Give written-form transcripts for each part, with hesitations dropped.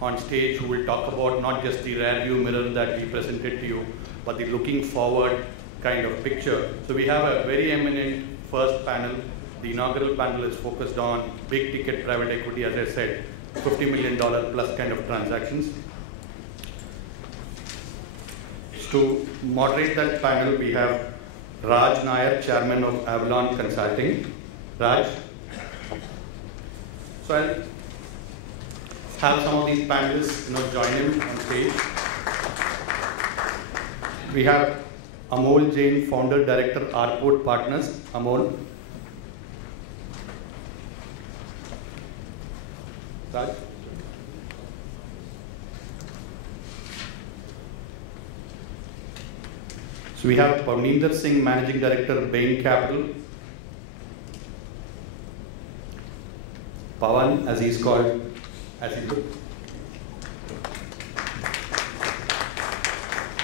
on stage who will talk about not just the rear view mirror that we presented to you, but the looking forward kind of picture. So we have a very eminent first panel. The inaugural panel is focused on big ticket private equity, as I said, $50 million plus kind of transactions. To moderate that panel, we have Raj Nair, Chairman of Avalon Consulting. Raj. So I'll have some of these panelists join him on stage. We have Amol Jain, Founder, Director, Arpwood Partners. Amol. Raj. So we have Pavninder Singh, Managing Director, Bain Capital. Pawan, as he's called, as he looked.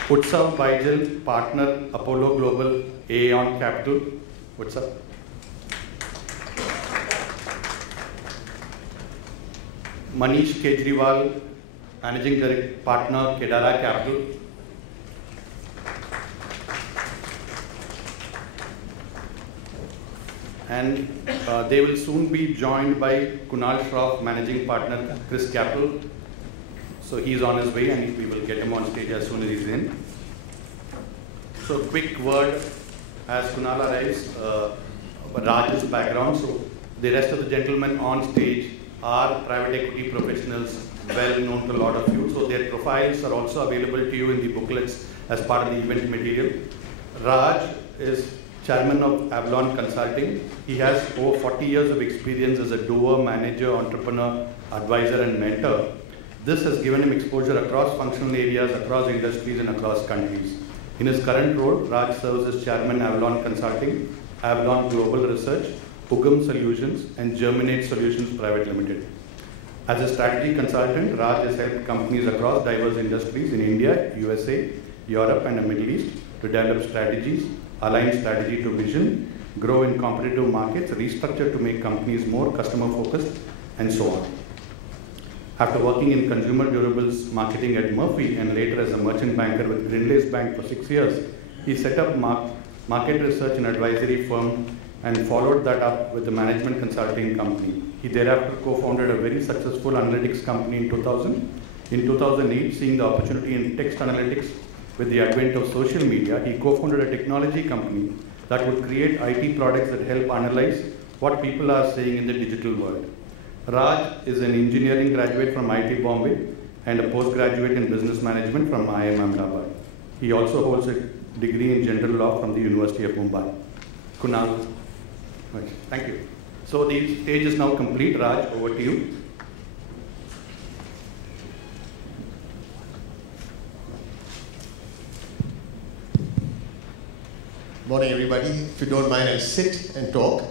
Utsav, Baijal, Partner, Apollo Global, AION Capital. What's up? Manish, Kejriwal, Managing Director, Partner, Kedaara Capital. And they will soon be joined by Kunal, Shroff, Managing Partner, ChrysCapital. So he's on his way, and we will get him on stage as soon as he's in. So quick word as Kunal arrives, Raj's background. So the rest of the gentlemen on stage are private equity professionals, well known to a lot of you. So their profiles are also available to you in the booklets as part of the event material. Raj is Chairman of Avalon Consulting. He has over 40 years of experience as a doer, manager, entrepreneur, advisor, and mentor. This has given him exposure across functional areas, across industries, and across countries. In his current role, Raj serves as Chairman Avalon Consulting, Avalon Global Research, Ugam Solutions, and Germinate Solutions Private Limited. As a strategy consultant, Raj has helped companies across diverse industries in India, USA, Europe, and the Middle East to develop strategies, align strategy to vision, grow in competitive markets, restructure to make companies more customer-focused, and so on. After working in consumer durables marketing at Murphy and later as a merchant banker with Grindlays Bank for 6 years, he set up market research and advisory firm and followed that up with a management consulting company. He thereafter co-founded a very successful analytics company in 2000. In 2008, seeing the opportunity in text analytics with the advent of social media, he co-founded a technology company that would create IT products that help analyze what people are saying in the digital world. Raj is an engineering graduate from IIT Bombay and a postgraduate in business management from IIM Ahmedabad. He also holds a degree in general law from the University of Mumbai. Kunal. Thank you. So the stage is now complete. Raj, over to you. Morning, everybody. If you don't mind, I'll sit and talk.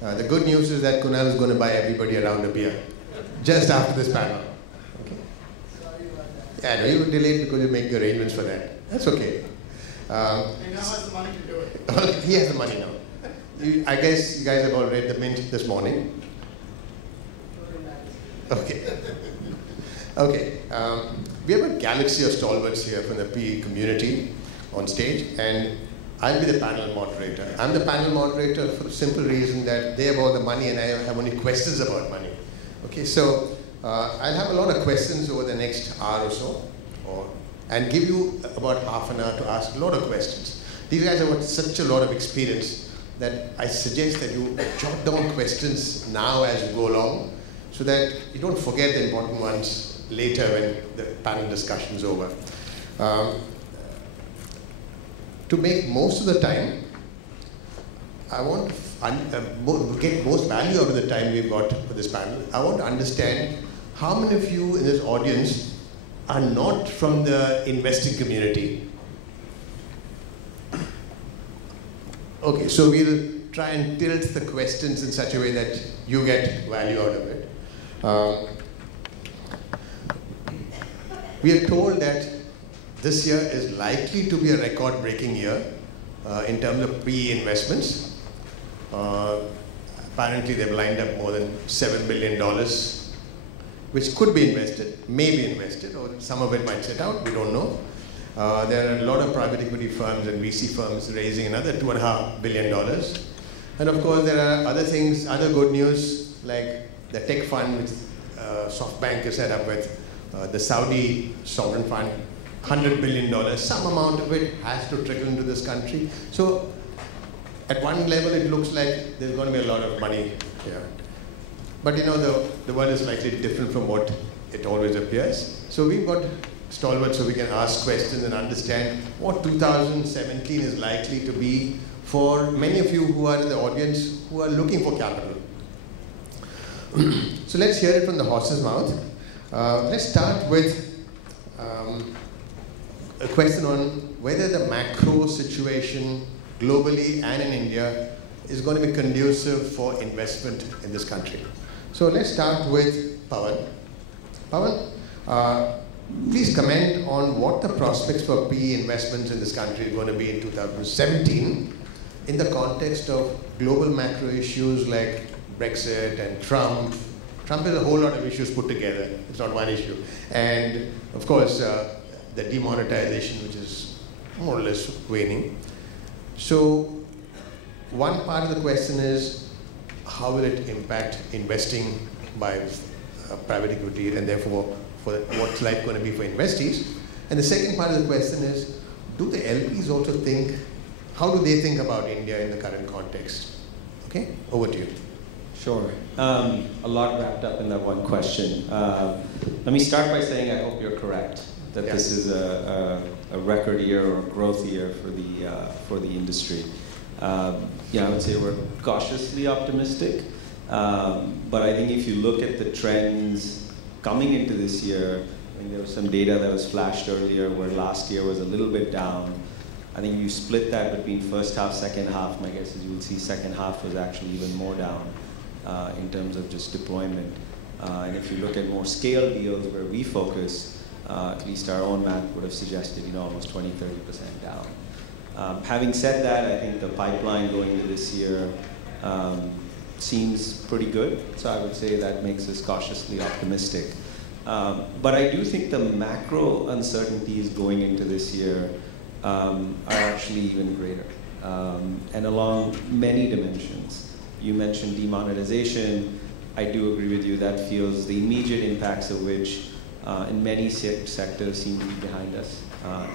The good news is that Kunal is going to buy everybody around a beer just after this panel. Okay. Yeah, I know you were delayed because you make the arrangements for that. That's okay. He now has the money to do it. He has the money now. I guess you guys have all read the Mint this morning. Okay. Okay. We have a galaxy of stalwarts here from the PE community on stage, and I'll be the panel moderator. I'm the panel moderator for the simple reason that they have all the money and I have only questions about money. Okay, so I'll have a lot of questions over the next hour or so, and give you about half an hour to ask a lot of questions. These guys have got such a lot of experience that I suggest that you jot down questions now as you go along so that you don't forget the important ones later when the panel discussion is over. To make most of the time, I want to get most value out of the time we've got for this panel. I want to understand how many of you in this audience are not from the investing community. Okay, so we'll try and tilt the questions in such a way that you get value out of it. We are told that this year is likely to be a record-breaking year in terms of PE investments. Apparently, they've lined up more than $7 billion, which could be invested, may be invested, or some of it might sit out, we don't know. There are a lot of private equity firms and VC firms raising another $2.5 billion. And of course, there are other things, other good news, like the tech fund, which SoftBank is set up with, the Saudi sovereign fund, $100 billion. Some amount of it has to trickle into this country. So at one level, it looks like there's going to be a lot of money here. But you know, the world is slightly different from what it always appears. So we've got stalwarts so we can ask questions and understand what 2017 is likely to be for many of you who are in the audience who are looking for capital. So let's hear it from the horse's mouth. Let's start with a question on whether the macro situation globally and in India is going to be conducive for investment in this country. So let's start with Pawan. Pawan, please comment on what the prospects for PE investments in this country is going to be in 2017 in the context of global macro issues like Brexit and Trump. Trump is a whole lot of issues put together. It's not one issue. And of course, the demonetization, which is more or less waning. So one part of the question is, how will it impact investing by private equity, and therefore for what's life going to be for investees? And the second part of the question is, do the LPs also think, how do they think about India in the current context? Okay, over to you. Sure. A lot wrapped up in that one question. Let me start by saying I hope you're correct that this is a record year or growth year for the industry. Yeah, I would say we're cautiously optimistic, but I think if you look at the trends coming into this year, I think there was some data that was flashed earlier where last year was a little bit down. I think you split that between first half, second half. My guess is you will see second half was actually even more down in terms of just deployment. And if you look at more scale deals where we focus, at least our own math would have suggested, you know, almost 20–30% down. Having said that, I think the pipeline going into this year seems pretty good. So I would say that makes us cautiously optimistic. But I do think the macro uncertainties going into this year are actually even greater, and along many dimensions. You mentioned demonetization. I do agree with you. That feels the immediate impacts of which in many sectors seem to be behind us.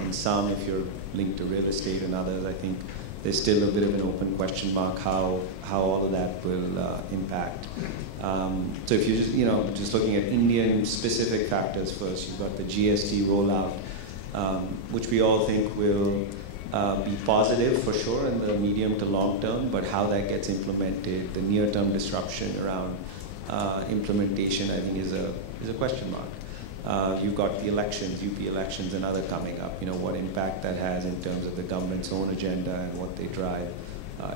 In some, if you're linked to real estate, and others, I think there's still a bit of an open question mark how all of that will impact. So if you're just looking at Indian specific factors first, you've got the GST rollout, which we all think will be positive for sure in the medium to long term, but how that gets implemented, the near-term disruption around implementation, I think is a question mark. You've got the elections, UP elections and other coming up. You know, what impact that has in terms of the government's own agenda and what they drive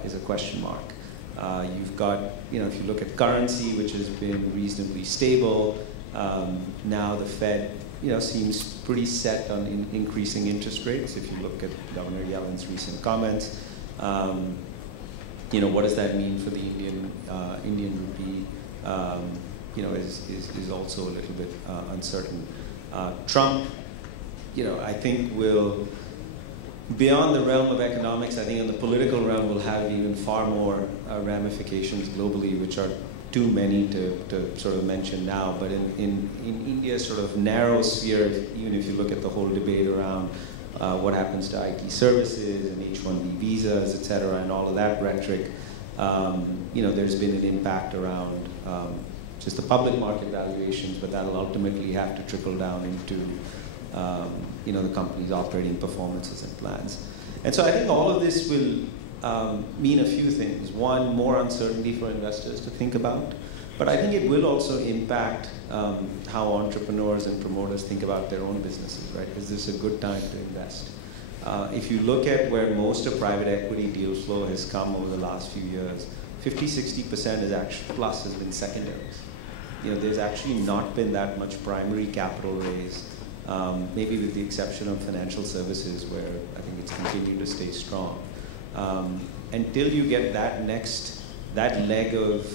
is a question mark. You've got, you know, if you look at currency, which has been reasonably stable, now the Fed, you know, seems pretty set on increasing interest rates. If you look at Governor Yellen's recent comments, you know, what does that mean for the Indian rupee? You know, is also a little bit uncertain. Trump, you know, I think will, beyond the realm of economics, I think in the political realm will have even far more ramifications globally, which are too many to sort of mention now. But in India's sort of narrow sphere, even if you look at the whole debate around what happens to IT services and H-1B visas, et cetera, and all of that rhetoric, you know, there's been an impact around just the public market valuations, but that'll ultimately have to trickle down into you know, the company's operating performances and plans. And so I think all of this will mean a few things. One, more uncertainty for investors to think about, but I think it will also impact how entrepreneurs and promoters think about their own businesses, right? Is this a good time to invest? If you look at where most of private equity deal flow has come over the last few years, 50–60% is actually plus has been secondaries. You know, there's actually not been that much primary capital raised, maybe with the exception of financial services, where I think it's continued to stay strong. Until you get that leg of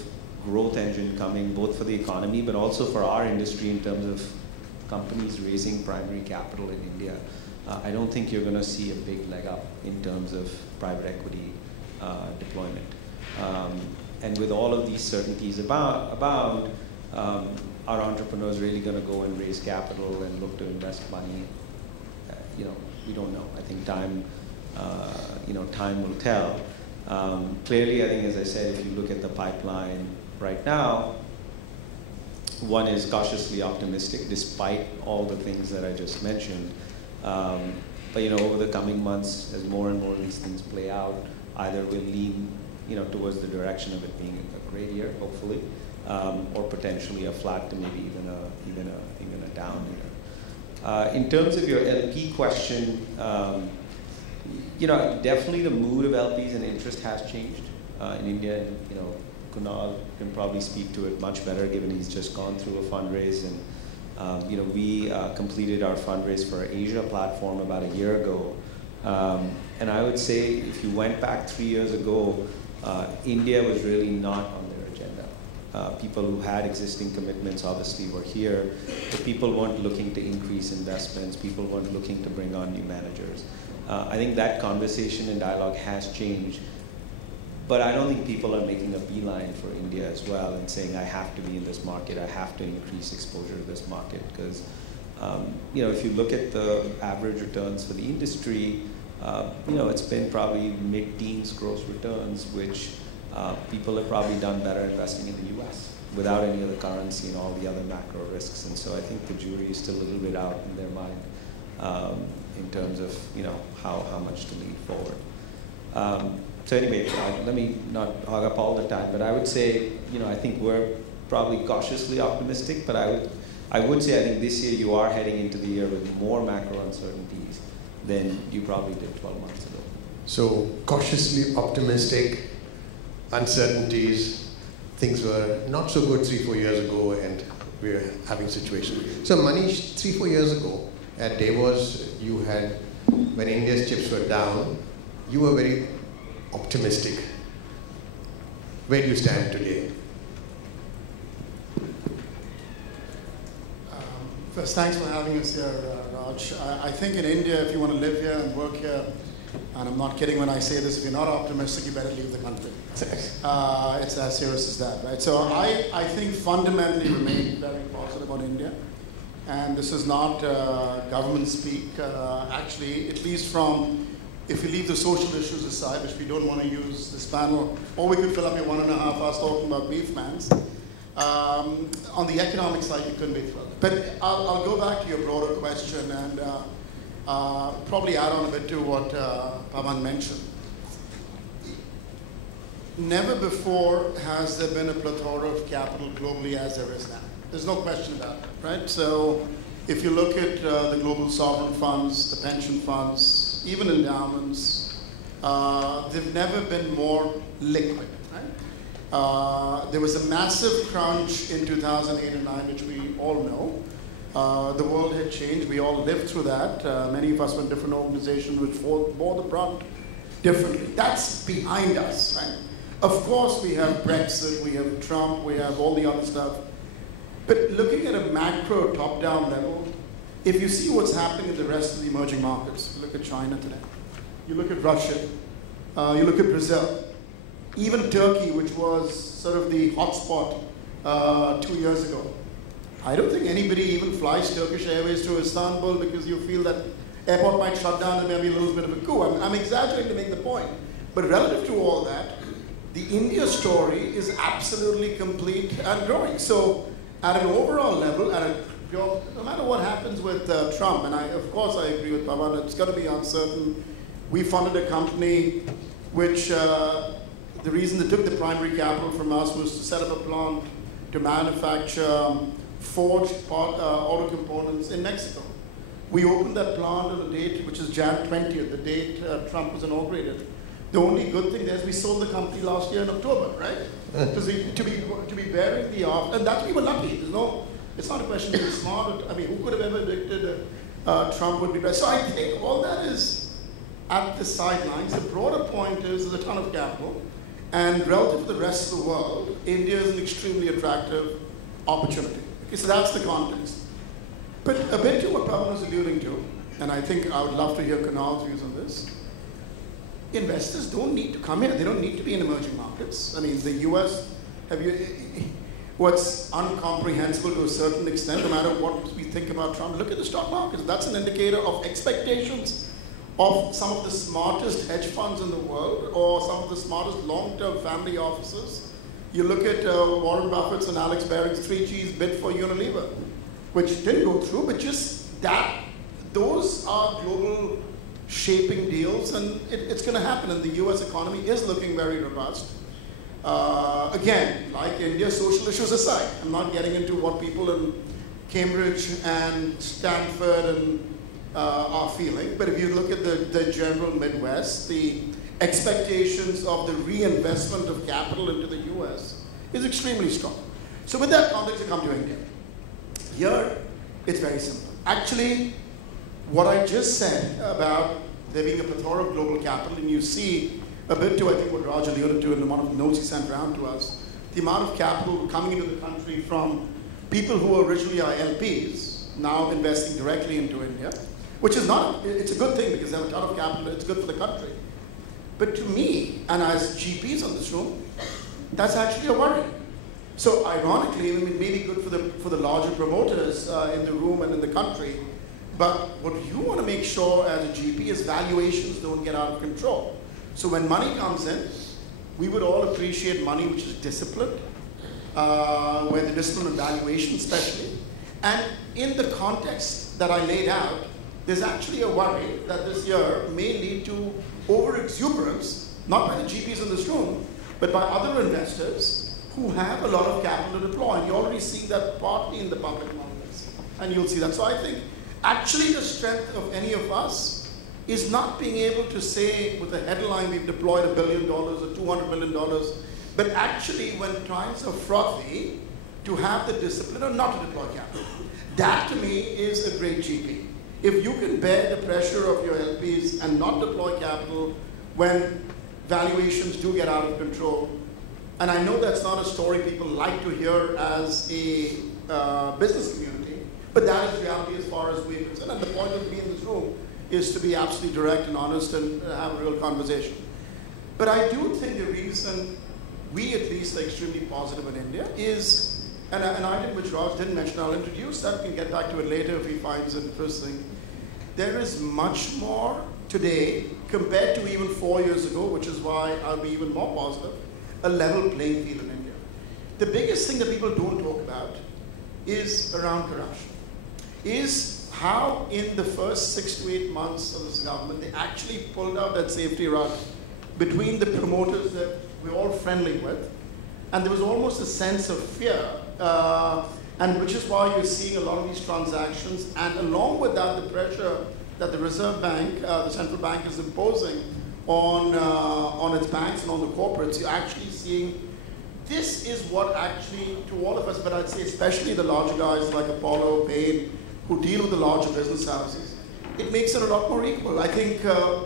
growth engine coming, both for the economy, but also for our industry in terms of companies raising primary capital in India. I don't think you're going to see a big leg up in terms of private equity deployment. And with all of these certainties about are entrepreneurs really going to go and raise capital and look to invest money? We don't know. I think time, time will tell. Clearly, I think, as I said, if you look at the pipeline right now, one is cautiously optimistic, despite all the things that I just mentioned. But over the coming months, as more and more of these things play out, either we'll lean towards the direction of it being a great year, hopefully, or potentially a flat to maybe even a down year. In terms of your LP question, definitely the mood of LPs and interest has changed in India. And, Kunal can probably speak to it much better, given he's just gone through a fundraise. And we completed our fundraise for our Asia platform about a year ago. And I would say, if you went back 3 years ago, India was really not on their agenda. People who had existing commitments obviously were here, but people weren't looking to increase investments. People weren't looking to bring on new managers. I think that conversation and dialogue has changed, but I don't think people are making a beeline for India as well and saying, I have to be in this market, I have to increase exposure to this market, because if you look at the average returns for the industry, it's been probably mid-teens gross returns, which people have probably done better investing in the US without any of the currency and all the other macro risks. And so I think the jury is still a little bit out in their mind in terms of how much to lead forward. So anyway, let me not hog up all the time, but I would say, I think we're probably cautiously optimistic, but I would say I think this year you are heading into the year with more macro uncertainties than you probably did 12 months ago. So cautiously optimistic, uncertainties, things were not so good 3-4 years ago, and we're having situations. So Manish, 3-4 years ago at Davos, you had, when India's chips were down, you were very optimistic. Where do you stand today? First, thanks for having us here, Raj. I think in India, if you want to live here and work here, and I'm not kidding when I say this, if you're not optimistic, you better leave the country. It's as serious as that, right? So I think fundamentally remain very positive on India. And this is not government speak. Actually, at least from, if you leave the social issues aside, which we don't want to use this panel, or we could fill up your 1.5 hours talking about beef mans. On the economic side, you couldn't be thrilled. But I'll go back to your broader question and probably add on a bit to what Pavan mentioned. Never before has there been a plethora of capital globally as there is now. There's no question about it, right? So if you look at the global sovereign funds, the pension funds, even endowments, they've never been more liquid, right? There was a massive crunch in 2008 and 9, which we all know. The world had changed. We all lived through that. Many of us were in different organizations which bore the brunt differently. That's behind us, right? Of course, we have Brexit, we have Trump, we have all the other stuff. But looking at a macro top-down level, if you see what's happening in the rest of the emerging markets, you look at China today, you look at Russia, you look at Brazil, even Turkey, which was sort of the hotspot 2 years ago. I don't think anybody even flies Turkish Airways to Istanbul because you feel that airport might shut down and maybe a little bit of a coup. I'm exaggerating to make the point. But relative to all that, the India story is absolutely complete and growing. So at an overall level, no matter what happens with Trump, and of course I agree with Pavan, it's going to be uncertain. We funded a company which the reason they took the primary capital from us was to set up a plant to manufacture forged auto components in Mexico. We opened that plant on the date, which is Jan 20th, the date Trump was inaugurated. The only good thing there is we sold the company last year in October, right? Because to be bearing the off, and that we were lucky. It's not a question of being smart. I mean, who could have ever predicted Trump would be better? So I think all that is at the sidelines. The broader point is there's a ton of capital. And relative to the rest of the world, India is an extremely attractive opportunity. Okay, so that's the context. But a bit to what Pavan was alluding to, and I think I would love to hear Kunal's views on this. Investors don't need to come here. They don't need to be in emerging markets. I mean, the US, what's incomprehensible to a certain extent, no matter what we think about Trump, look at the stock market. That's an indicator of expectations of some of the smartest hedge funds in the world or some of the smartest long-term family offices. You look at Warren Buffett's and Alex Baring's 3Gs bid for Unilever, which didn't go through, but just that, those are global shaping deals, and it's going to happen, and the US economy is looking very robust. Again, like India, social issues aside, I'm not getting into what people in Cambridge and Stanford and are feeling, but if you look at the general Midwest, the expectations of the reinvestment of capital into the US is extremely strong. So with that context, I come to India. Here, it's very simple. Actually, what I just said about there being a plethora of global capital, and you see a bit to, I think, what Raj alluded to in one of the notes he sent around to us, the amount of capital coming into the country from people who were originally our LPs, now investing directly into India, which is not, it's a good thing because they have a ton of capital, it's good for the country. But to me, and as GPs in this room, that's actually a worry. So ironically, I mean, it may be good for the larger promoters in the room and in the country, but what you want to make sure as a GP is valuations don't get out of control. So when money comes in, we would all appreciate money which is disciplined, where the discipline and valuation especially. And in the context that I laid out, there's actually a worry that this year may lead to over-exuberance, not by the GPs in this room, but by other investors who have a lot of capital to deploy. And you already see that partly in the public markets. And you'll see that. So I think actually the strength of any of us is not being able to say with a headline we've deployed $1 billion or $200 million, but actually when times are frothy, to have the discipline or not to deploy capital. That to me is a great GP. If you can bear the pressure of your LPs and not deploy capital when valuations do get out of control, and I know that's not a story people like to hear as a business community, but that is reality as far as we're concerned. And the point of being in this room is to be absolutely direct and honest and have a real conversation. But I do think the reason we at least are extremely positive in India is, and an item which Raj didn't mention, I'll introduce that, we can get back to it later if he finds it interesting. There is much more today compared to even 4 years ago, which is why I'll be even more positive, a level playing field in India. The biggest thing that people don't talk about is around corruption, is how in the first 6 to 8 months of this government, they actually pulled out that safety rug between the promoters that we're all friendly with, and there was almost a sense of fear, and which is why you're seeing a lot of these transactions, and along with that, the pressure that the Reserve Bank, the central bank is imposing on its banks and on the corporates, you're actually seeing this is what actually, to all of us, but I'd say especially the larger guys like Apollo, Bain, who deal with the larger business houses, it makes it a lot more equal. I think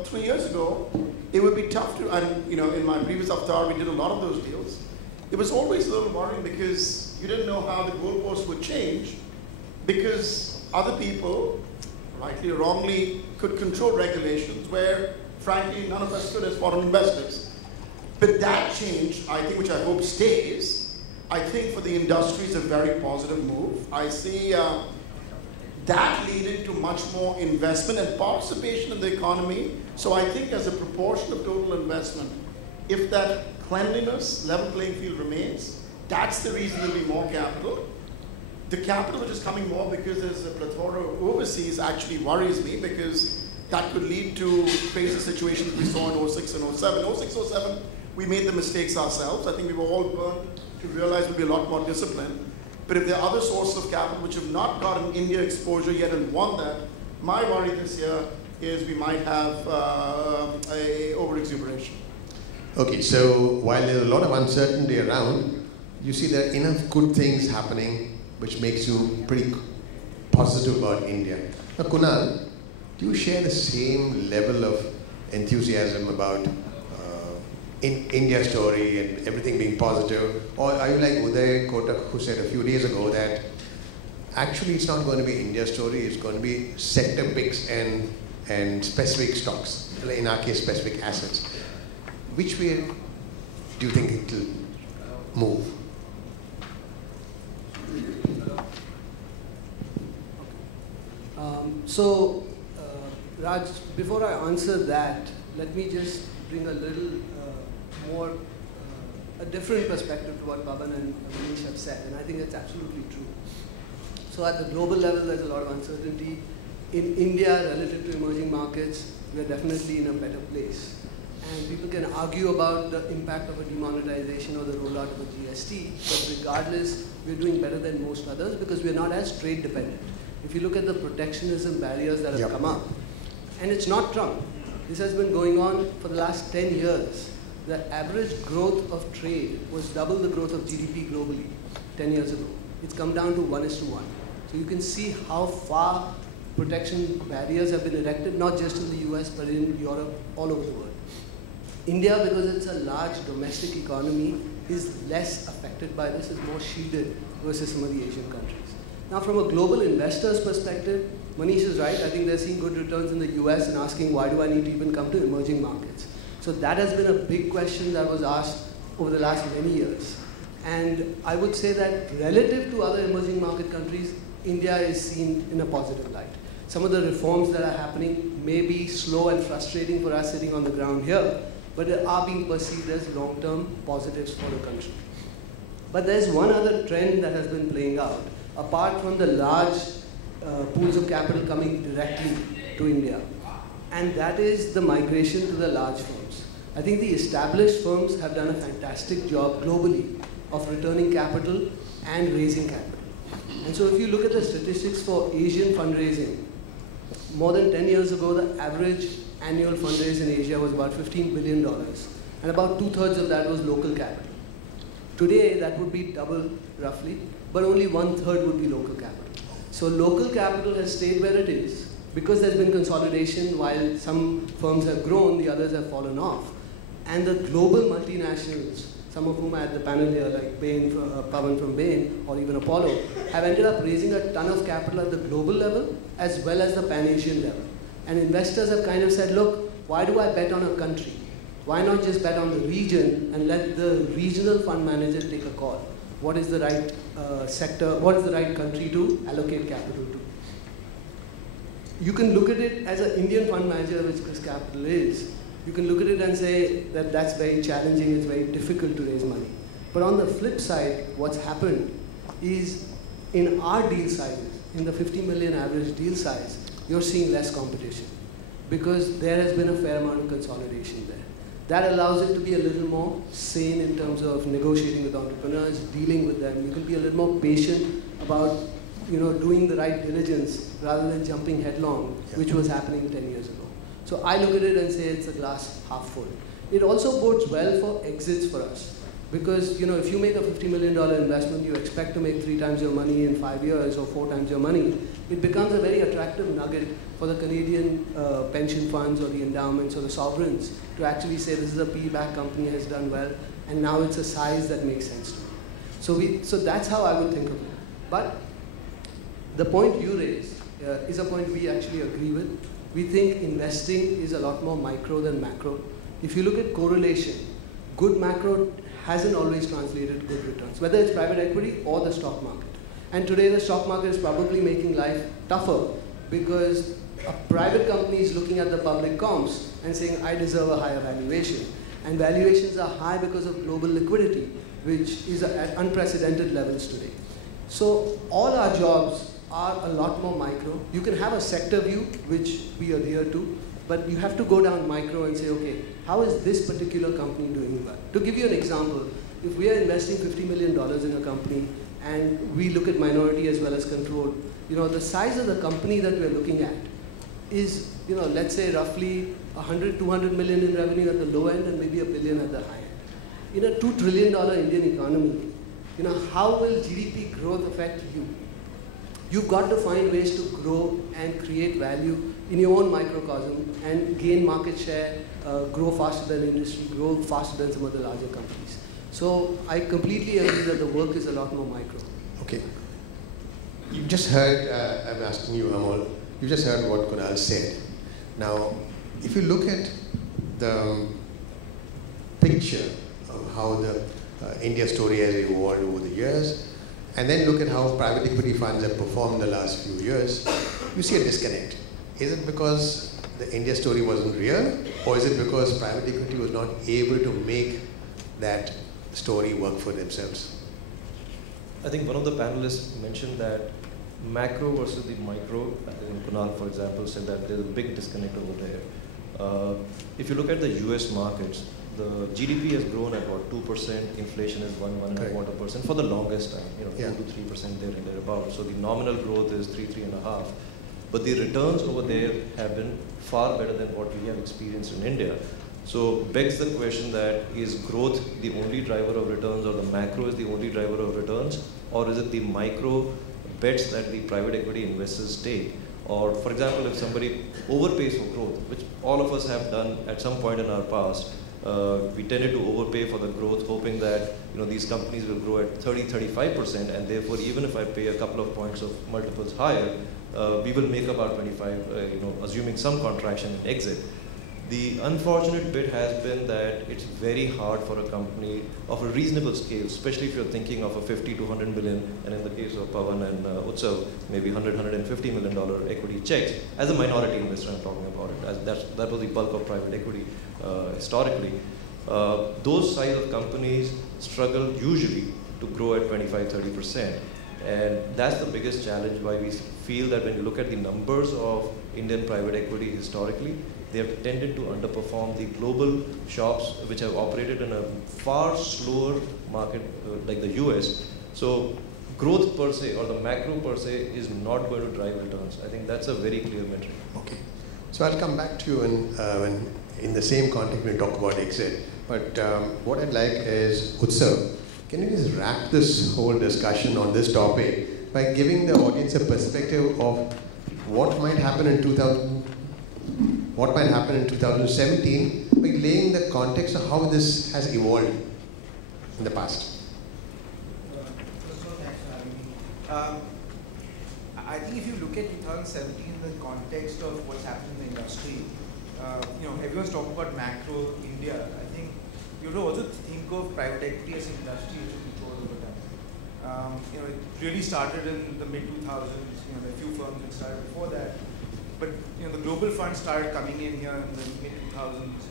3 years ago, it would be tough to, and in my previous avatar, we did a lot of those deals. It was always a little worrying because you didn't know how the goalposts would change because other people, rightly or wrongly, could control regulations where, frankly, none of us could as foreign investors. But that change, I think, which I hope stays, I think for the industry is a very positive move. I see that leading to much more investment and participation in the economy. So I think as a proportion of total investment, if that cleanliness, level playing field remains, that's the reason there'll be more capital. The capital which is coming more because there's a plethora overseas actually worries me because that could lead to crazy situations we saw in 06 and 07. 06, 07, we made the mistakes ourselves. I think we were all burned to realize we'll be a lot more disciplined. But if there are other sources of capital which have not gotten India exposure yet and want that, my worry this year is we might have a over-exuberation. Okay, so while there's a lot of uncertainty around, you see there are enough good things happening which makes you pretty positive about India. Now, Kunal, do you share the same level of enthusiasm about in India story and everything being positive? Or are you like Uday Kotak, who said a few days ago that actually it's not going to be India story, it's going to be sector picks and specific stocks, in our case specific assets. Which way do you think it will move? Raj, before I answer that, let me just bring a little more, a different perspective to what Pavan and Manish have said, and I think it's absolutely true. So at the global level, there's a lot of uncertainty. In India, relative to emerging markets, we are definitely in a better place. And people can argue about the impact of a demonetization or the rollout of a GST, but regardless, we're doing better than most others because we're not as trade dependent. If you look at the protectionism barriers that have come up, and it's not Trump, this has been going on for the last 10 years. The average growth of trade was double the growth of GDP globally 10 years ago. It's come down to 1:1. So you can see how far protection barriers have been erected, not just in the US, but in Europe, all over the world. India, because it's a large domestic economy, is less affected by this, is more shielded versus some of the Asian countries. Now, from a global investor's perspective, Manish is right. I think they're seeing good returns in the US and asking, why do I need to even come to emerging markets? So that has been a big question that was asked over the last many years. And I would say that relative to other emerging market countries, India is seen in a positive light. Some of the reforms that are happening may be slow and frustrating for us sitting on the ground here, but they are being perceived as long-term positives for the country. But there's one other trend that has been playing out, apart from the large pools of capital coming directly to India, and that is the migration to the large firms. I think the established firms have done a fantastic job globally of returning capital and raising capital. And so if you look at the statistics for Asian fundraising, more than 10 years ago, the average annual fundraise in Asia was about $15 billion, and about 2/3 of that was local capital. Today, that would be double, roughly, but only 1/3 would be local capital. So local capital has stayed where it is because there's been consolidation. While some firms have grown, the others have fallen off. And the global multinationals, some of whom are at the panel here, like Bain, Pavan from Bain, or even Apollo, have ended up raising a ton of capital at the global level as well as the Pan-Asian level. And investors have kind of said, look, why do I bet on a country? Why not just bet on the region and let the regional fund manager take a call? What is the right sector, what is the right country to allocate capital to? You can look at it as an Indian fund manager, which ChrysCapital is. You can look at it and say that that's very challenging, it's very difficult to raise money. But on the flip side, what's happened is in our deal sizes, in the 50 million average deal size, you're seeing less competition because there has been a fair amount of consolidation there. That allows it to be a little more sane in terms of negotiating with entrepreneurs, dealing with them. You can be a little more patient about, doing the right diligence rather than jumping headlong, which was happening 10 years ago. So I look at it and say it's a glass half full. It also bodes well for exits for us. Because, if you make a $50 million investment, you expect to make 3 times your money in 5 years or 4 times your money. It becomes a very attractive nugget for the Canadian pension funds or the endowments or the sovereigns to actually say this is a PE-backed company, has done well, and now it's a size that makes sense to me. So that's how I would think of it. But the point you raised is a point we actually agree with. We think investing is a lot more micro than macro. If you look at correlation, good macro hasn't always translated good returns, whether it's private equity or the stock market. And today the stock market is probably making life tougher because a private company is looking at the public comps and saying, I deserve a higher valuation. And valuations are high because of global liquidity, which is at unprecedented levels today. So all our jobs are a lot more micro. You can have a sector view, which we adhere to, but you have to go down micro and say, okay, how is this particular company doing well? To give you an example, if we are investing $50 million in a company and we look at minority as well as control, the size of the company that we're looking at is, let's say roughly 100, 200 million in revenue at the low end and maybe $1 billion at the high end. In a $2 trillion Indian economy, how will GDP growth affect you? You've got to find ways to grow and create value in your own microcosm and gain market share, grow faster than the industry, grow faster than some of the larger companies. So I completely agree that the work is a lot more micro. Okay. You just heard, I'm asking you, Amol, you just heard what Kunal said. Now, if you look at the picture of how the India story has evolved over the years, and then look at how private equity funds have performed the last few years, you see a disconnect. Is it because the India story wasn't real, or is it because private equity was not able to make that story work for themselves? I think one of the panelists mentioned that macro versus the micro. I think Kunal, for example, said that there's a big disconnect over there. If you look at the US markets, the GDP has grown at about 2%, inflation is 1.25% for the longest time, 2 to 3% there and thereabout. So the nominal growth is 3.5%. But the returns over there have been far better than what we have experienced in India. So begs the question that is growth the only driver of returns, or the macro is the only driver of returns, or is it the micro bets that the private equity investors take? Or for example, if somebody overpays for growth, which all of us have done at some point in our past, we tended to overpay for the growth, hoping that these companies will grow at 30-35%, and therefore even if I pay a couple of points of multiples higher, we will make up our 25, assuming some contraction and exit. The unfortunate bit has been that it's very hard for a company of a reasonable scale, especially if you're thinking of a 50 to 100 million, and in the case of Pavan and Utsav, maybe $100-150 million equity checks. As a minority investor, I'm talking about it, as that was the bulk of private equity historically. Those size of companies struggle usually to grow at 25-30%. And that's the biggest challenge, why we feel that when you look at the numbers of Indian private equity historically, they have tended to underperform the global shops which have operated in a far slower market like the US. So growth per se, or the macro per se, is not going to drive returns. I think that's a very clear metric. Okay. So I'll come back to you when in the same context when we talk about exit. But what I'd like is, Utsav, can you just wrap this whole discussion on this topic by giving the audience a perspective of what might happen in 2017, by laying the context of how this has evolved in the past? First of all, thanks for having me. I think if you look at 2017 in the context of what's happened in the industry, everyone's talking about macro India. I think you have to also think of private equity as an industry which has matured over time. It really started in the mid-2000s. There are a few firms that started before that. But the global funds started coming in here in the mid-2000s.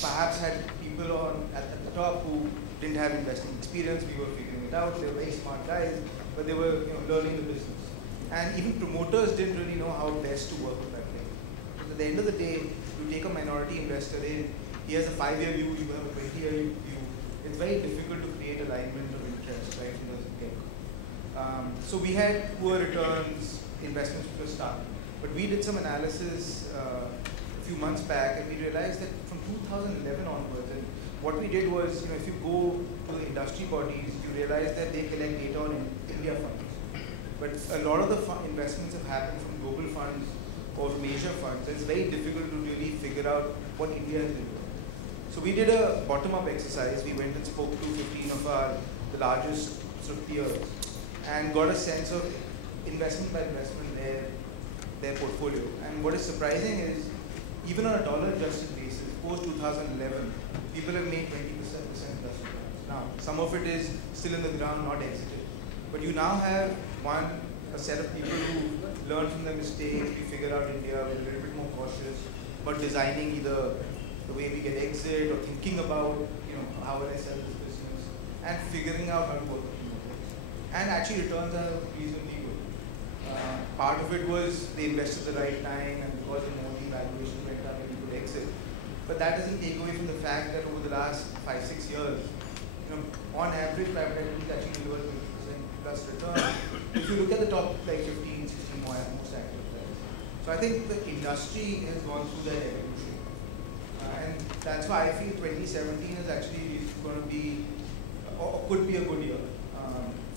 Perhaps had people at the top who didn't have investing experience. We were figuring it out. They were very smart guys, but they were learning the business. And even promoters didn't really know how best to work with that thing. Because at the end of the day, you take a minority investor in, he has a 5-year view, you have a 20-year view. It's very difficult to create alignment of interest right from the get-go. So we had poor returns, investments to start. But we did some analysis a few months back, and we realized that from 2011 onwards, and what we did was, if you go to the industry bodies, you realize that they collect data on India funds. But a lot of the investments have happened from global funds or from Asia funds, and it's very difficult to really figure out what India has been doing. So we did a bottom-up exercise. We went and spoke to 15 of the largest sort of peers, and got a sense of investment by investment their portfolio. And what is surprising is, even on a dollar-adjusted basis, post-2011, people have made 20% plus returns. Now, some of it is still in the ground, not exited. But you now have a set of people who learn from their mistakes. We figure out India, we're a little bit more cautious about designing either the way we get exit, or thinking about, how will I sell this business, and figuring out how to work with promoters. And actually, returns are reasonably good. Part of it was they invested the right time, and because the Modi valuation went up, and we could exit. But that doesn't take away from the fact that over the last 5-6 years, on average, private equity actually delivered 20% plus return. If you look at the top 15, 16 most active players. So I think the industry has gone through that evolution. And that's why I feel 2017 is actually going to be, or could be a good year.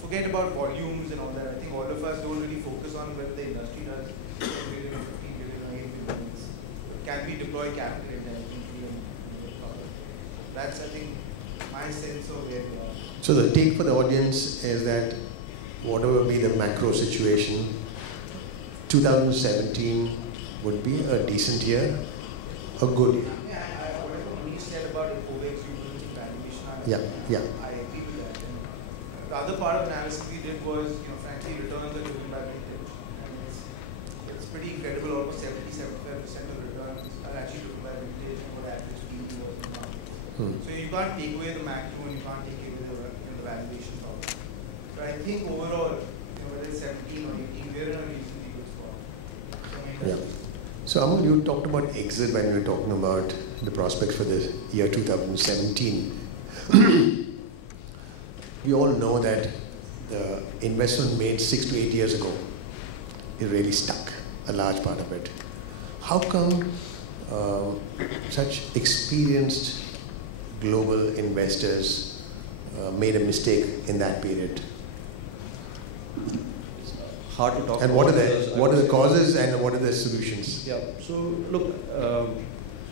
Forget about volumes and all that. I think all of us don't really focus on whether the industry does 10 billion or 15 billion. can we deploy capital intelligently? That's, I think, my sense of where we are. So the take for the audience is that whatever be the macro situation, 2017 would be a decent year, a good year. Yeah, whatever Manish said about APEX'17 valuation, Yeah. I agree with that. And the other part of the analysis we did was, frankly, returns are driven by vintage. And it's pretty incredible, almost 70-75% of returns are actually driven by vintage and what average PE was in the market. So you can't take away the macro and you can't take away the valuation problem. So I think overall, whether it's 17 or 18, we're in a reasonably good spot. Yeah. So Amol, you talked about exit when we were talking about the prospects for the year 2017. We all know that the investment made 6 to 8 years ago is really stuck, a large part of it. How come such experienced global investors made a mistake in that period? Hard to talk and about. What are the causes and what are the solutions? Yeah, so look,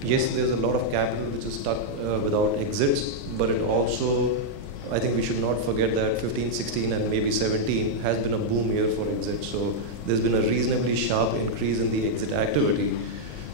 yes, there's a lot of capital which is stuck without exits, but it also, I think we should not forget that 15, 16 and maybe 17 has been a boom year for exits. So there's been a reasonably sharp increase in the exit activity.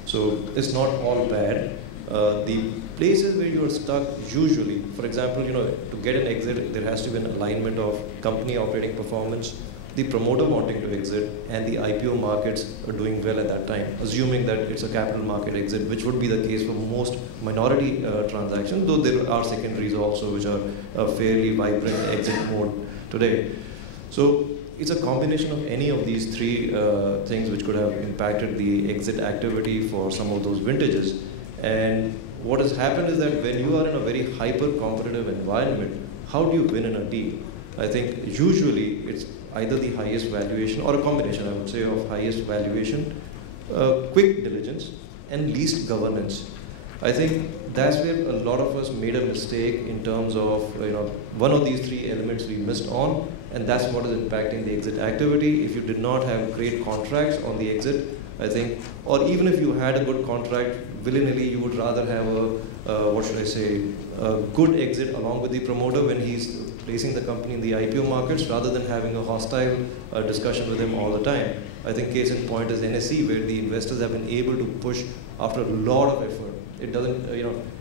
So it's not all bad. The places where you're stuck usually, for example, to get an exit, there has to be an alignment of company operating performance, the promoter wanting to exit, and the IPO markets are doing well at that time, assuming that it's a capital market exit, which would be the case for most minority transactions, though there are secondaries also which are a fairly vibrant exit mode today. So it's a combination of any of these three things which could have impacted the exit activity for some of those vintages. And what has happened is that when you are in a very hyper-competitive environment, how do you win in a deal? I think usually it's either the highest valuation or a combination, I would say, of highest valuation, quick diligence, and least governance. I think that's where a lot of us made a mistake in terms of, one of these three elements we missed on, and that's what is impacting the exit activity. If you did not have great contracts on the exit, I think, or even if you had a good contract, willy-nilly you would rather have a good exit along with the promoter when he's placing the company in the IPO markets rather than having a hostile discussion with him all the time. I think case in point is NSE, where the investors have been able to push after a lot of effort. It doesn't,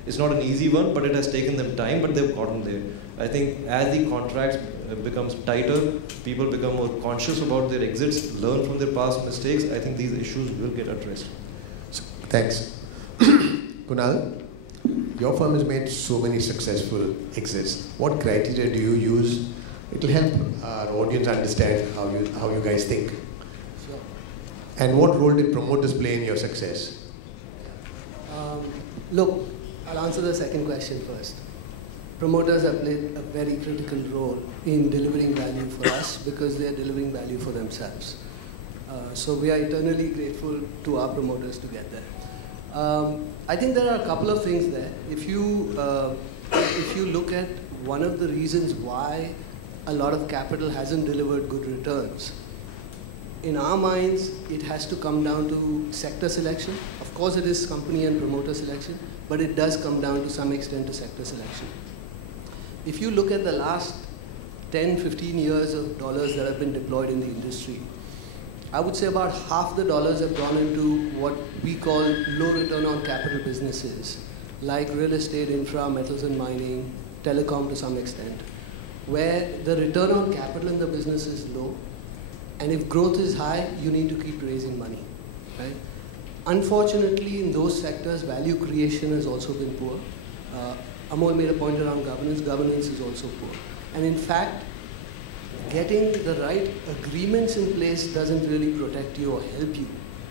it's not an easy one, but it has taken them time, but they've gotten there. I think as the contracts becomes tighter, people become more conscious about their exits, learn from their past mistakes. I think these issues will get addressed. Thanks. Kunal, your firm has made so many successful exits. What criteria do you use? It will help our audience understand how you guys think. Sure. And what role did promoters play in your success? Look, I'll answer the second question first. Promoters have played a very critical role in delivering value for us because they are delivering value for themselves. So we are eternally grateful to our promoters to get there. I think there are a couple of things there. If you look at one of the reasons why a lot of capital hasn't delivered good returns, in our minds, it has to come down to sector selection. Of course, it is company and promoter selection, but it does come down to some extent to sector selection. If you look at the last 10, 15 years of dollars that have been deployed in the industry, I would say about half the dollars have gone into what we call low return on capital businesses, like real estate, infra, metals and mining, telecom to some extent, where the return on capital in the business is low, and if growth is high, you need to keep raising money, right? Unfortunately, in those sectors, value creation has also been poor. Amol made a point around governance. Governance is also poor. And in fact, getting the right agreements in place doesn't really protect you or help you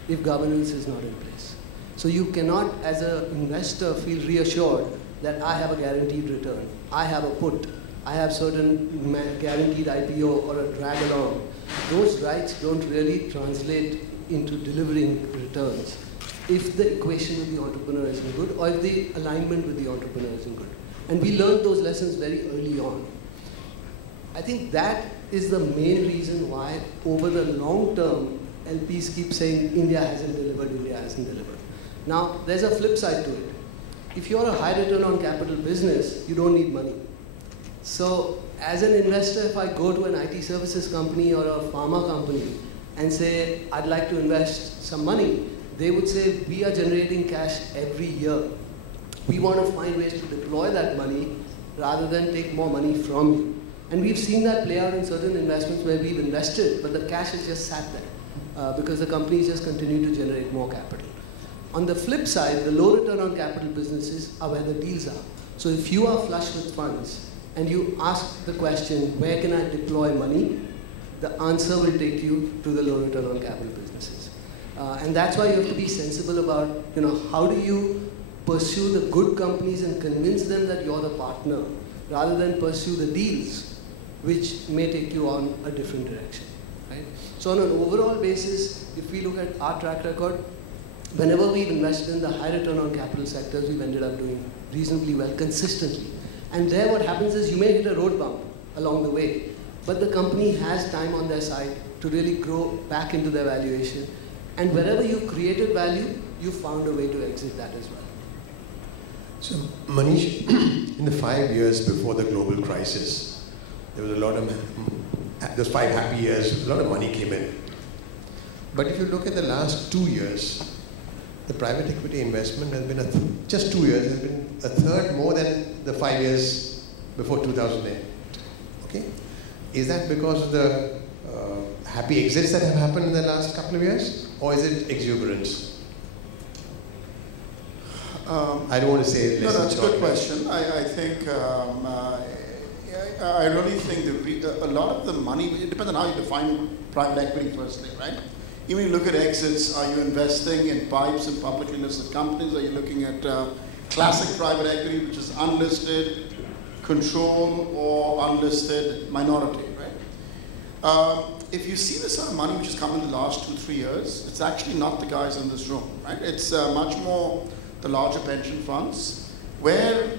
if governance is not in place. So you cannot, as an investor, feel reassured that I have a guaranteed return, I have a put, I have certain guaranteed IPO or a drag along. Those rights don't really translate into delivering returns if the equation with the entrepreneur isn't good or if the alignment with the entrepreneur isn't good. And we learned those lessons very early on. I think that is the main reason why over the long term, LPs keep saying India hasn't delivered, India hasn't delivered. Now, there's a flip side to it. If you're a high return on capital business, you don't need money. So, as an investor, if I go to an IT services company or a pharma company and say, I'd like to invest some money, they would say, we are generating cash every year. We want to find ways to deploy that money rather than take more money from you. And we've seen that play out in certain investments where we've invested, but the cash has just sat there because the companies just continue to generate more capital. On the flip side, the low return on capital businesses are where the deals are. So if you are flush with funds and you ask the question, where can I deploy money? The answer will take you to the low return on capital businesses. And that's why you have to be sensible about, how do you pursue the good companies and convince them that you're the partner, rather than pursue the deals, which may take you on a different direction, right? So on an overall basis, if we look at our track record, whenever we've invested in the high return on capital sectors, we've ended up doing reasonably well consistently. And there what happens is you may hit a road bump along the way, but the company has time on their side to really grow back into their valuation. And wherever you've created value, you've found a way to exit that as well. So, Manish, in the 5 years before the global crisis, there was a lot of, those 5 happy years, a lot of money came in. But if you look at the last 2 years, the private equity investment has been, just 2 years, has been a third more than the 5 years before 2008. Okay? Is that because of the happy exits that have happened in the last couple of years? Or is it exuberance? I don't want to say no, that's a good question. I think, I really think that a lot of the money, it depends on how you define private equity firstly, right? Even you look at exits, are you investing in pipes and publicly listed companies? Are you looking at classic private equity, which is unlisted, control, or unlisted minority, right? If you see the sort of money which has come in the last 2-3 years, it's actually not the guys in this room, right? It's much more the larger pension funds, where,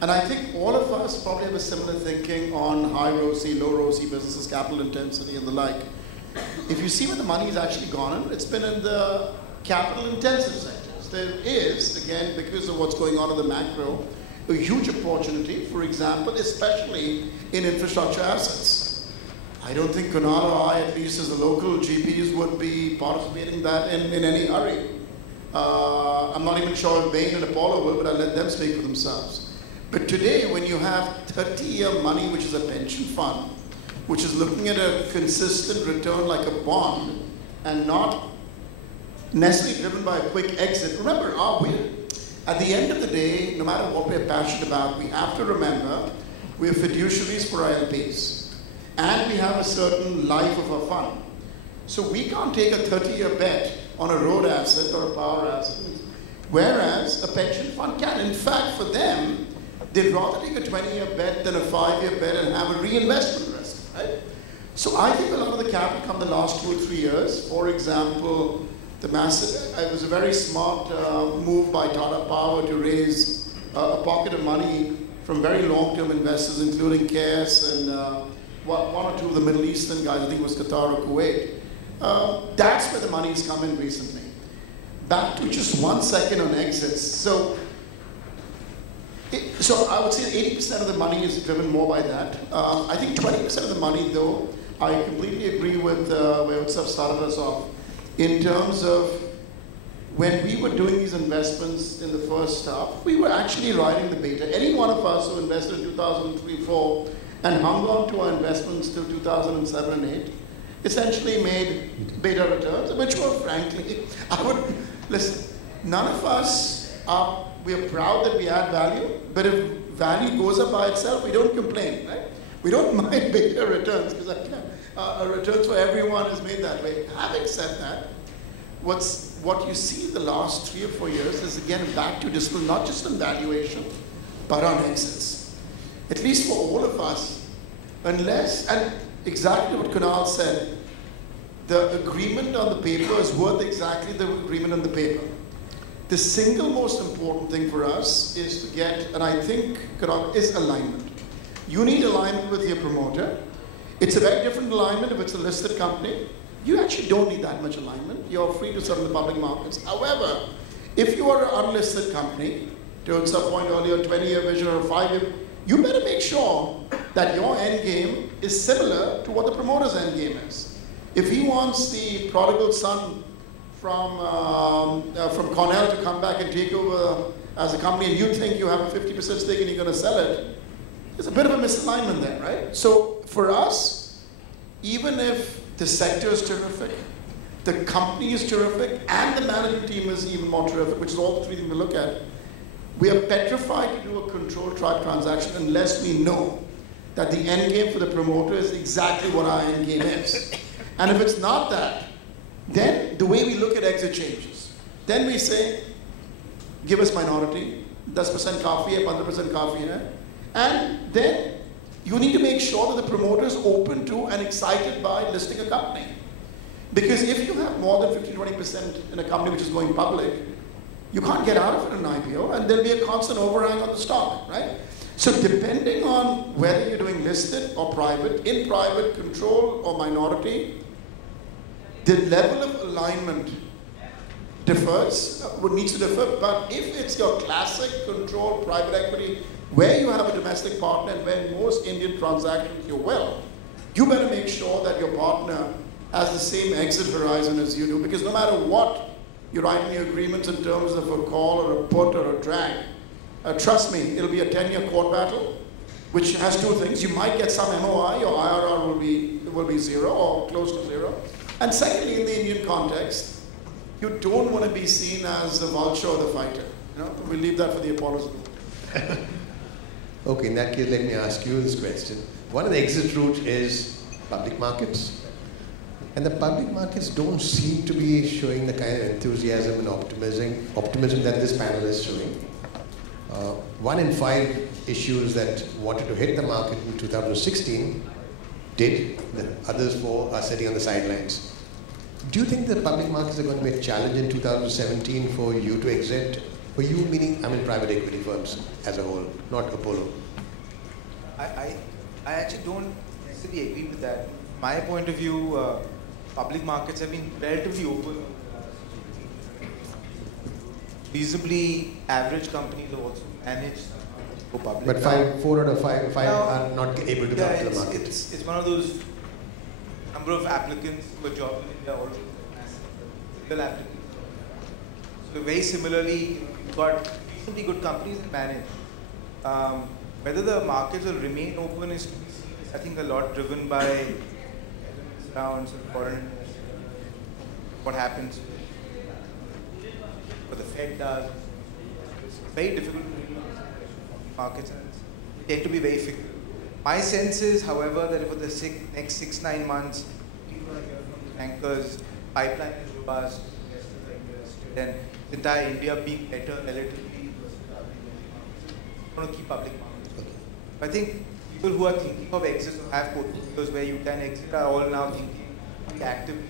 and I think all of us probably have a similar thinking on high ROCE, low ROCE businesses, capital intensity and the like. If you see where the money has actually gone in, it's been in the capital intensive sectors. There is, again, because of what's going on in the macro, a huge opportunity, for example, especially in infrastructure assets. I don't think Kunal or I, at least as the local GPs, would be participating in that in any hurry. I'm not even sure if Bain and Apollo will, but I'll let them speak for themselves. But today, when you have 30-year money, which is a pension fund, which is looking at a consistent return like a bond, and not necessarily driven by a quick exit. Remember, at the end of the day, no matter what we're passionate about, we have to remember we're fiduciaries for our LPs. And we have a certain life of our fund. So we can't take a 30-year bet on a road asset or a power asset, whereas a pension fund can. In fact, for them, they'd rather take a 20-year bet than a 5-year bet and have a reinvestment risk, right? So I think a lot of the capital come the last 2 or 3 years. For example, it was a very smart move by Tata Power to raise a pocket of money from very long-term investors, including KS and one or two of the Middle Eastern guys, I think it was Kedaara or Kuwait. That's where the money's come in recently. Back to just 1 second on exits. So I would say 80% of the money is driven more by that. I think 20% of the money, though, I completely agree with where Utsav started us off. In terms of when we were doing these investments in the first half, we were actually riding the beta. Any one of us who invested in 2003-04 and hung on to our investments till 2007 and 8, essentially made beta returns, which were frankly, listen, none of us we are proud that we add value, but if value goes up by itself, we don't complain, right? We don't mind beta returns, because returns for everyone is made that way. Having said that, what you see in the last 3 or 4 years is again back to discipline, not just on valuation, but on exits. At least for all of us, unless, and exactly what Kunal said, the agreement on the paper is worth exactly the agreement on the paper. The single most important thing for us is to get, and I think, Kunal, is alignment. You need alignment with your promoter. It's a very different alignment if it's a listed company. You actually don't need that much alignment. You're free to serve the public markets. However, if you are an unlisted company, to Utsav's point earlier, 20-year vision or 5-year, you better make sure that your end game is similar to what the promoter's end game is. If he wants the prodigal son from Cornell to come back and take over as a company, and you think you have a 50% stake and you're going to sell it, there's a bit of a misalignment there, right? So for us, even if the sector is terrific, the company is terrific, and the management team is even more terrific, which is all the three things we look at, we are petrified to do a controlled tribe transaction unless we know that the end game for the promoter is exactly what our end game is. And if it's not that, then the way we look at exit changes. Then we say, give us minority, 10% काफी है, 15% काफी है, and then you need to make sure that the promoter is open to and excited by listing a company. Because if you have more than 50-20% in a company which is going public, you can't get out of it in an IPO, and there'll be a constant overhang on the stock, right? So depending on whether you're doing listed or private, in private, control or minority, the level of alignment differs, needs to differ, but if it's your classic controlled private equity, where you have a domestic partner and where most Indian transactions you will, you better make sure that your partner has the same exit horizon as you do, because no matter what you write in your agreements in terms of a call or a put or a drag, trust me, it'll be a 10-year court battle, which has two things. You might get some MOI, your IRR will be zero or close to zero. And secondly, in the Indian context, you don't want to be seen as the vulture or the fighter. You know, we'll leave that for the Apollos. Okay, in that case, let me ask you this question. One of the exit routes is public markets. And the public markets don't seem to be showing the kind of enthusiasm and optimism that this panel is showing. 1 in 5 issues that wanted to hit the market in 2016 did. The others 4 are sitting on the sidelines. Do you think the public markets are going to be a challenge in 2017 for you to exit? For you, meaning, I mean, private equity firms as a whole, not Apollo. I actually don't necessarily agree with that. My point of view, public markets have been relatively open. Reasonably average companies have also managed to go public. But 4 out of 5 are not able to come to the market. It's one of those number of applicants for jobs in India, always single applicants. So very similarly, you've got reasonably good companies that manage. Whether the markets will remain open is to be seen. I think a lot driven by rounds of foreign, what happens, what the Fed does. It's very difficult to read markets and tend to be very fickle. My sense is, however, that for the next 6-9 months, people are hearing from the bankers, pipeline is robust, then the entire India being better relatively versus going to keep public markets. Okay. I think people who are thinking of exits or have portfolios where you can exit are all now thinking actively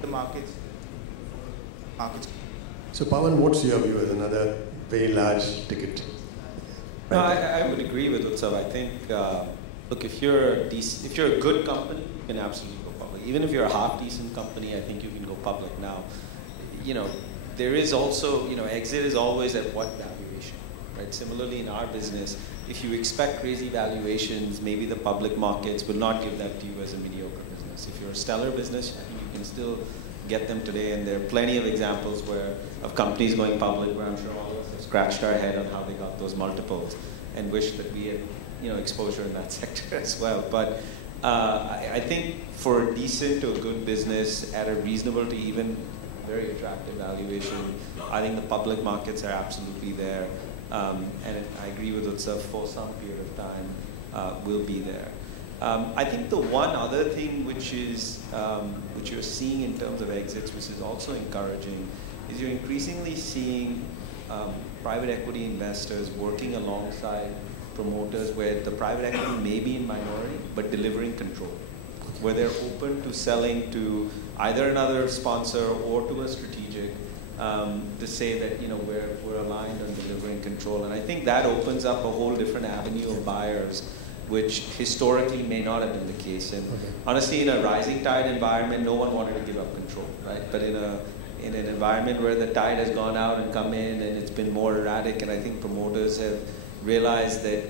the markets. So Pawan, what's your view as another very large ticket? No, I would agree with Utsav. I think, look, if you're a good company, you can absolutely go public. Even if you're a half-decent company, I think you can go public. Now, you know, there is also, you know, exit is always at what valuation, right? Similarly, in our business, if you expect crazy valuations, maybe the public markets will not give that to you as a mediocre business. If you're a stellar business, I think you can still get them today, and there are plenty of examples of companies going public where I'm sure all of us have scratched our head on how they got those multiples and wish that we had, you know, exposure in that sector as well. But I think for a decent to a good business at a reasonable to even very attractive valuation, I think the public markets are absolutely there. And I agree with Utsav, for some period of time will be there. I think the one other thing which you're seeing in terms of exits, which is also encouraging, is you're increasingly seeing private equity investors working alongside promoters where the private equity may be in minority, but delivering control, where they're open to selling to either another sponsor or to a strategic to say that, you know, we're aligned on delivering control. And I think that opens up a whole different avenue of buyers, which historically may not have been the case. And honestly, in a rising tide environment, no one wanted to give up control, right? But in a in an environment where the tide has gone out and come in, and it's been more erratic. And I think promoters have realized that,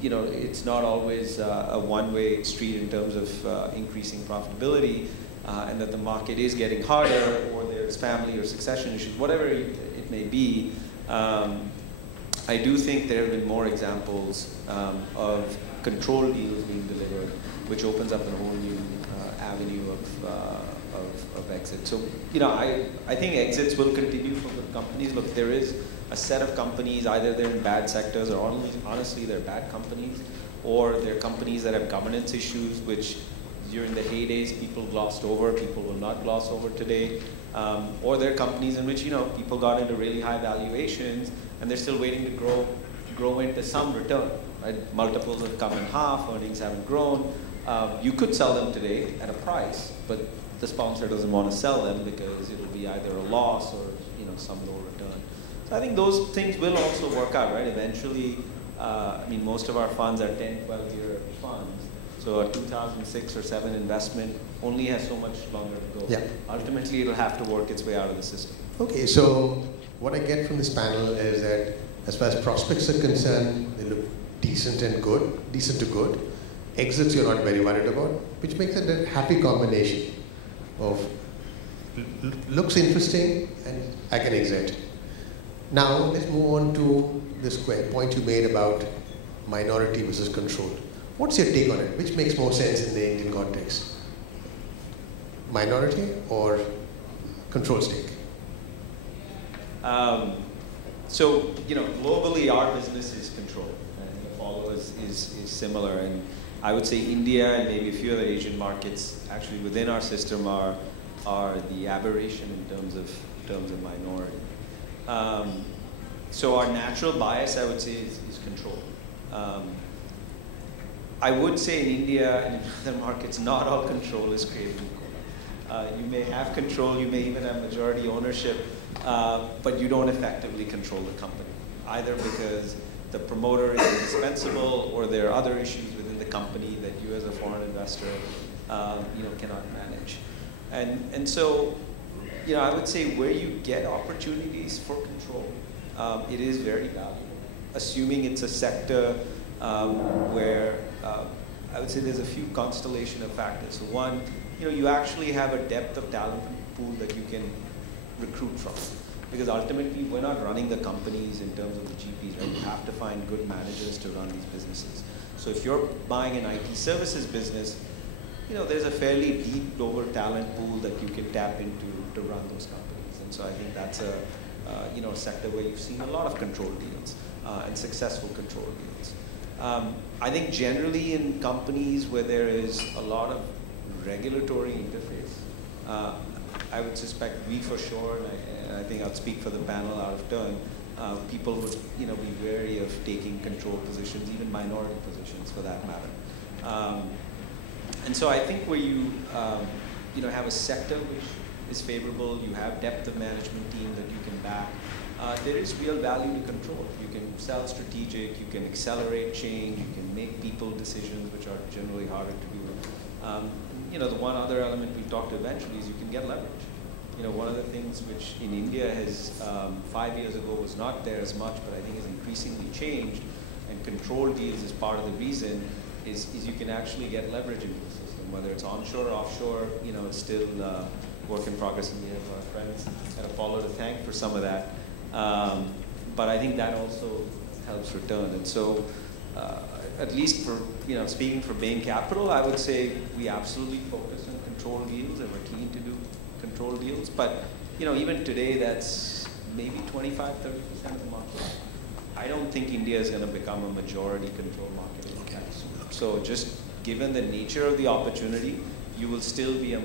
you know, it's not always a one-way street in terms of increasing profitability, and that the market is getting harder, or there's family or succession issues, whatever it may be. I do think there have been more examples of control deals being delivered, which opens up a whole new avenue of exit. So, you know, I think exits will continue for the companies. Look, there is a set of companies, either they're in bad sectors, or honestly they're bad companies, or they're companies that have governance issues, which during the heydays people glossed over, people will not gloss over today. Or they're companies in which, you know, people got into really high valuations and they're still waiting to grow into some return, right? Multiples have come in half, earnings haven't grown. You could sell them today at a price, but the sponsor doesn't want to sell them because it'll be either a loss or, you know, some low return. So I think those things will also work out, right? Eventually, I mean, most of our funds are 10, 12-year funds. So a 2006 or 7 investment only has so much longer to go. Yeah. Ultimately, it'll have to work its way out of the system. Okay, so what I get from this panel is that as far as prospects are concerned, they look decent and good, decent to good. Exits you're not very worried about, which makes it a happy combination of looks interesting and I can exit. Now let's move on to this point you made about minority versus controlled. What's your take on it? Which makes more sense in the Indian context? Minority or control stake? So, you know, globally our business is controlled, and the follow is similar. And I would say India and maybe a few other Asian markets actually within our system are the aberration in terms of minority. So our natural bias, I would say, is control. I would say in India and in other markets, not all control is created equal. You may have control, you may even have majority ownership, but you don't effectively control the company, either because the promoter is indispensable or there are other issues within the company that you as a foreign investor cannot manage. And so, you know, I would say where you get opportunities for control, it is very valuable, assuming it's a sector where I would say there's a few constellation of factors. So one, you know, you actually have a depth of talent pool that you can recruit from. Because ultimately, we're not running the companies in terms of the GPs, right? You have to find good managers to run these businesses. So if you're buying an IT services business, you know, there's a fairly deep global talent pool that you can tap into to run those companies. And so I think that's a sector where you've seen a lot of control deals and successful control deals. I think generally in companies where there is a lot of regulatory interface, I would suspect we for sure, and I think I'll speak for the panel out of turn, people would be wary of taking control positions, even minority positions for that matter. And so I think where you have a sector which is favorable, you have depth of management team that you can back, there is real value to control. You can sell strategic, you can accelerate change, you can make people decisions which are generally harder to do. The one other element we talked to eventually is you can get leverage. You know, one of the things which in India has 5 years ago was not there as much, but I think has increasingly changed, and control deals is part of the reason, is you can actually get leverage into the system, whether it's onshore or offshore, it's still work in progress, and we have our friends at Apollo to thank for some of that. But I think that also helps return. And so, at least for, speaking for Bain Capital, I would say we absolutely focus on control deals, and we're keen to do control deals. But, even today, that's maybe 25–30% of the market. I don't think India is going to become a majority control market anytime soon. So just given the nature of the opportunity, you will still be a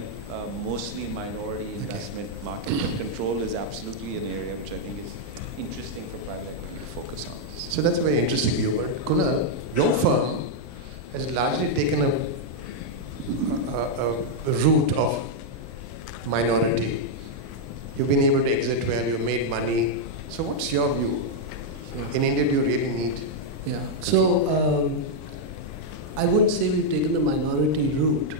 mostly minority investment market. But control is absolutely an area which I think is interesting for private equity to focus on. So that's a very interesting view. But Kunal, your firm has largely taken a route of minority. You've been able to exit well, you've made money. So what's your view? In India, do you really need? Yeah. So I wouldn't say we've taken the minority route.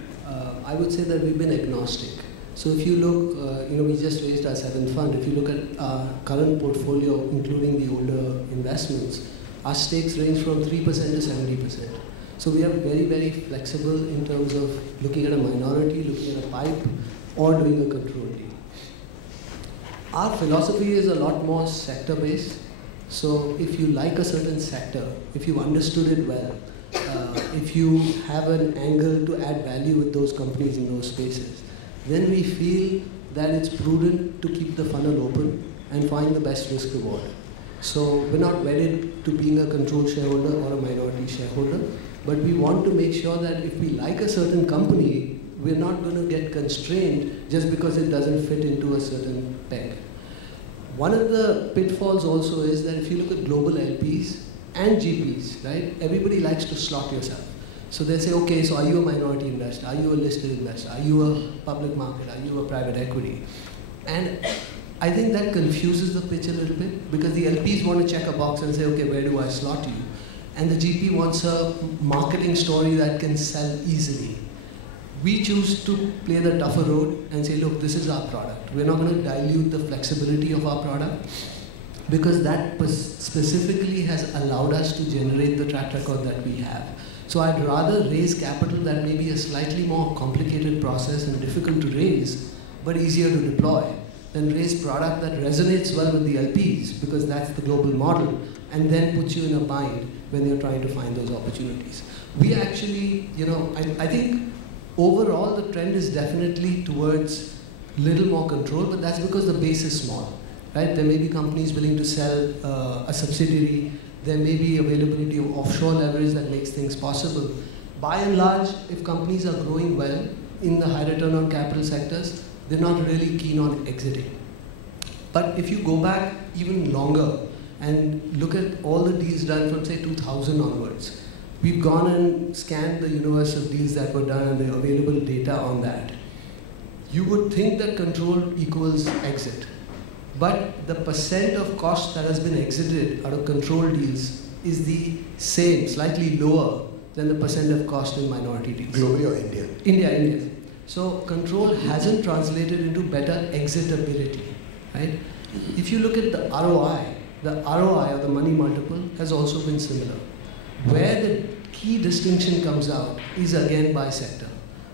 I would say that we've been agnostic. So if you look, we just raised our 7th fund. If you look at our current portfolio, including the older investments, our stakes range from 3% to 70%. So we are very, very flexible in terms of looking at a minority, looking at a pipe, or doing a control deal. Our philosophy is a lot more sector-based. So if you like a certain sector, if you've understood it well, if you have an angle to add value with those companies in those spaces, then we feel that it's prudent to keep the funnel open and find the best risk reward. So we're not wedded to being a control shareholder or a minority shareholder, but we want to make sure that if we like a certain company, we're not going to get constrained just because it doesn't fit into a certain peg. One of the pitfalls also is that if you look at global LPs and GPs, right, everybody likes to slot yourself. So they say, okay, so are you a minority investor? Are you a listed investor? Are you a public market? Are you a private equity? And I think that confuses the pitch a little bit because the LPs want to check a box and say, okay, where do I slot you? And the GP wants a marketing story that can sell easily. We choose to play the tougher road and say, look, this is our product. We're not going to dilute the flexibility of our product because that specifically has allowed us to generate the track record that we have. So I'd rather raise capital that may be a slightly more complicated process and difficult to raise, but easier to deploy, than raise product that resonates well with the LPs because that's the global model, and then puts you in a bind when you're trying to find those opportunities. We actually, I think overall the trend is definitely towards little more control, but that's because the base is small, right? There may be companies willing to sell a subsidiary. There may be availability of offshore leverage that makes things possible. By and large, if companies are growing well in the high return on capital sectors, they're not really keen on exiting. But if you go back even longer and look at all the deals done from say 2000 onwards, we've gone and scanned the universe of deals that were done and the available data on that. You would think that control equals exit. But the percent of cost that has been exited out of control deals is the same, slightly lower than the percent of cost in minority deals. Globally or India? India. So control hasn't translated into better exitability, right? If you look at the ROI or the money multiple has also been similar. Where the key distinction comes out is again by sector.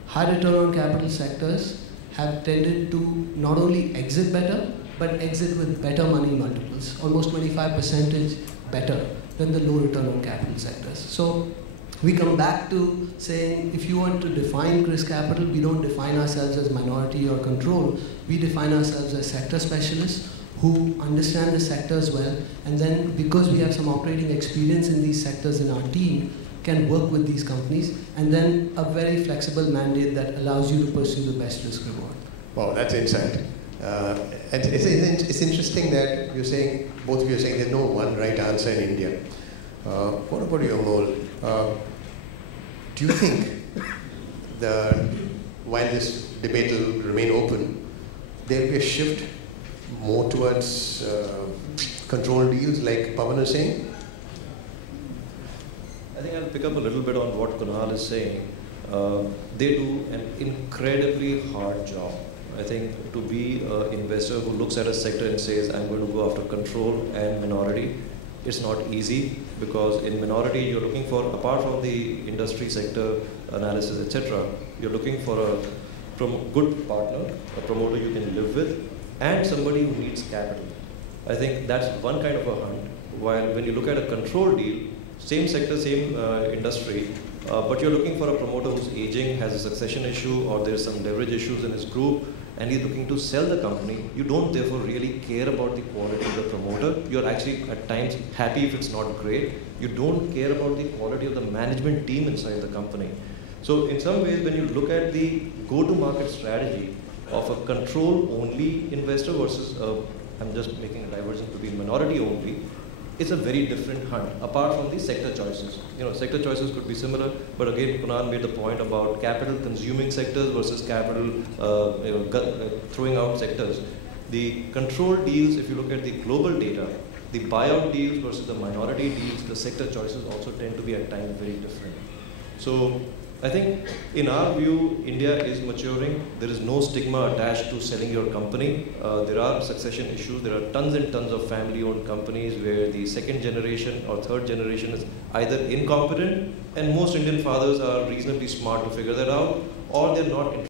High return on capital sectors have tended to not only exit better, but exit with better money multiples, almost 25% better than the low return on capital sectors. So we come back to saying, if you want to define ChrysCapital, we don't define ourselves as minority or control. We define ourselves as sector specialists who understand the sectors well, and then because we have some operating experience in these sectors in our team, can work with these companies, and then a very flexible mandate that allows you to pursue the best risk reward. Wow, that's insight. And it's interesting that you're saying, both of you are saying there's no one right answer in India. What about you, Amol? Do you think while this debate will remain open, there will be a shift more towards control deals like Pavan is saying? I think I'll pick up a little bit on what Kunal is saying. They do an incredibly hard job. I think to be an investor who looks at a sector and says, I'm going to go after control and minority, it's not easy because in minority you're looking for, apart from the industry sector analysis, etc., you're looking for a good partner, a promoter you can live with, and somebody who needs capital. I think that's one kind of a hunt. While when you look at a control deal, same sector, same industry, but you're looking for a promoter who's aging, has a succession issue, or there's some leverage issues in his group, and he's looking to sell the company. You don't therefore really care about the quality of the promoter. You're actually at times happy if it's not great. You don't care about the quality of the management team inside the company. So in some ways, when you look at the go-to-market strategy of a control-only investor versus, I'm just making a diversion to be minority-only, it's a very different hunt, apart from the sector choices. Sector choices could be similar, but again, Kunal made the point about capital-consuming sectors versus capital throwing out sectors. The control deals, if you look at the global data, the buyout deals versus the minority deals, the sector choices also tend to be at times very different. So I think in our view, India is maturing. There is no stigma attached to selling your company. There are succession issues. There are tons and tons of family-owned companies where the second generation or third generation is either incompetent, and most Indian fathers are reasonably smart to figure that out, or they're not